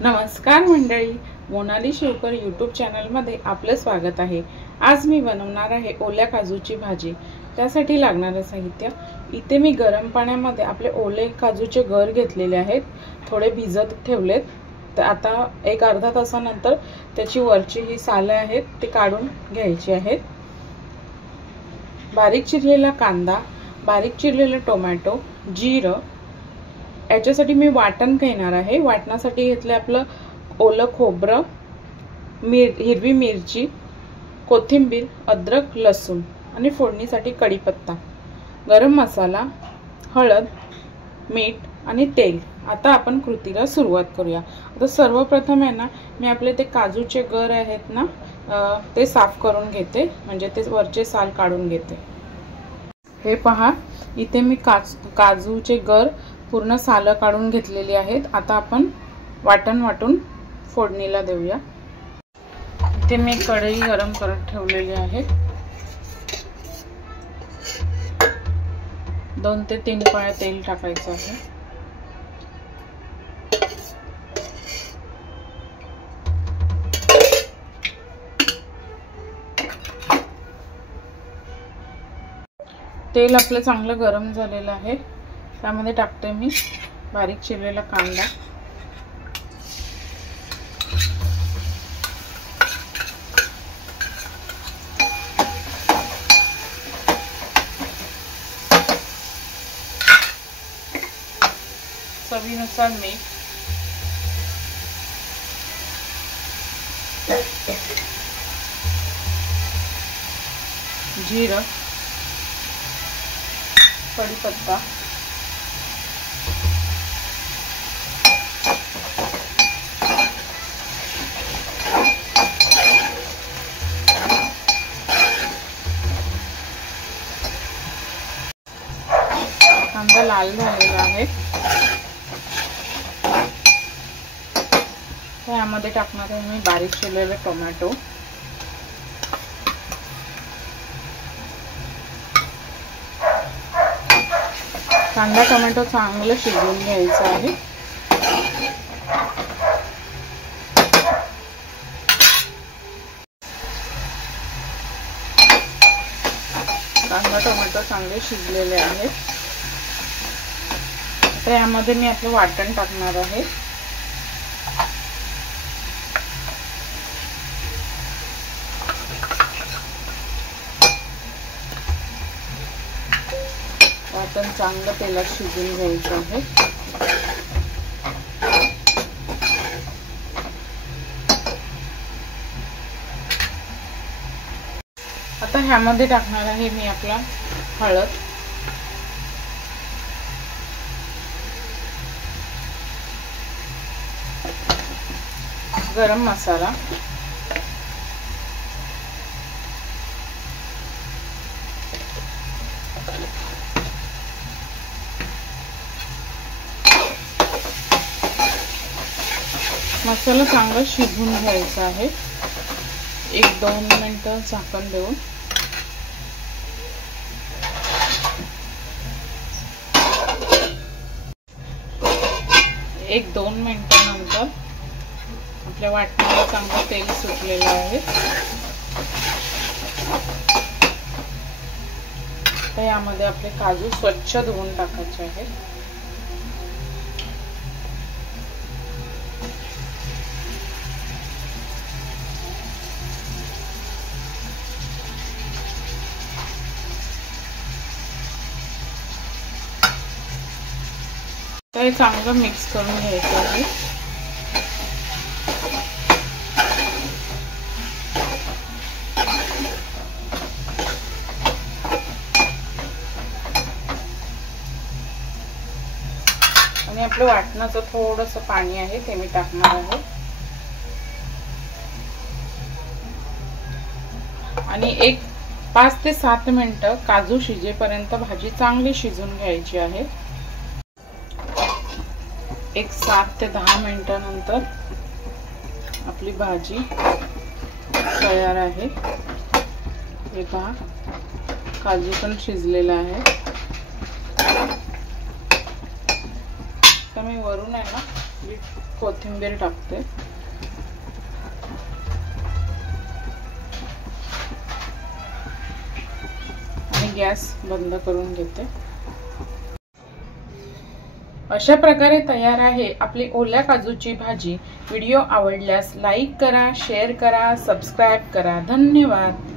नमस्कार मंडळी, मोनाली शिवकर यूट्यूब चॅनलमध्ये आपलं स्वागत आहे। आज मी बनवणार आहे ओल्या काजूची भाजी। त्यासाठी लागणारे साहित्य इथे मी गरम पाण्यामध्ये आपले ओले काजूचे गर घेतलेले आहेत, थोडे भिजत ठेवलेत। तर आता एक अर्धा तासानंतर त्याची वरची ही साले आहेत ते काढून घ्यायची आहेत। बारीक चिरलेला कांदा, बारीक चिरलेले टोमॅटो, जिरं, याच्यासाठी मी वाटण घेणार आहे। वाटणासाठी घेतले आपलं ओलं खोबरं, हिरवी मिरची, कोथिंबीर, अद्रक, लसूण आणि फोडणीसाठी कढीपत्ता, गरम मसाला, हळद, मीठ आणि तेल। आता आपण कृतीला सुरुवात करूया। आता सर्वप्रथम आहे ना, मी आपले ते काजूचे गर आहेत ना ते साफ करून घेते, म्हणजे ते वरचे साल काढून घेते। हे पहा, इथे मी काजूचे गर पूर्ण साल काढून घेतलेली आहेत। आता आपण वाटण वाटून फोडणीला देऊया। इथे मी कढई गरम करत ठेवलेली आहे। 2 ते 3 पळ्या तेल टाकायचं आहे। तेल आपलं चांगलं गरम झालेलं आहे। त्यामध्ये टाकते मी बारीक चिरलेला कांदा, चवीनुसार मीठ, जिरं, कढीपत्ता, कांदा लाल झालेला आहे। त्यामध्ये टाकणार आहे मी बारीक चिरलेले टोमॅटो, कांदा टोमॅटो चांगलं शिजवून घ्यायचं आहे। कांदा टोमॅटो चांगले शिजलेले आहेत। आता यामध्ये मी आपलं वाटण टाकणार आहे। वाटण चांगलं तेलात शिजवून घ्यायचं आहे। आता ह्यामध्ये टाकणार आहे मी आपला हळद, गरम मसाला, मसाला चांगला शिजवून घ्यायचा आहे। 1-2 मिनिटं झाकण देऊन एक 2 मिनिटांनंतर आपल्या वाटणाला चांगलं तेल सुटलेलं आहे। तर यामध्ये आपले काजू स्वच्छ धुवून टाकायचे आहेत। तर चांगलं मिक्स करून घ्यायचं आहे। आणि आपलं वाटणाचं थोडंसं पाणी आहे ते मी टाकणार आहे। आणि एक 5 ते 7 मिनिटं काजू शिजेपर्यंत भाजी चांगली शिजून घ्यायची आहे। एक 7 ते 10 मिनिटांनंतर आपली भाजी तयार आहे। हे पहा, काजू पण शिजलेला आहे। तर मी वरून आहे ना कोथिंबीर टाकते. आणि गॅस बंद करून घेते. अशा प्रकारे तयार आहे आपली ओल्या काजूची भाजी. व्हिडिओ आवडल्यास लाईक करा, शेअर करा, सबस्क्राइब करा. धन्यवाद.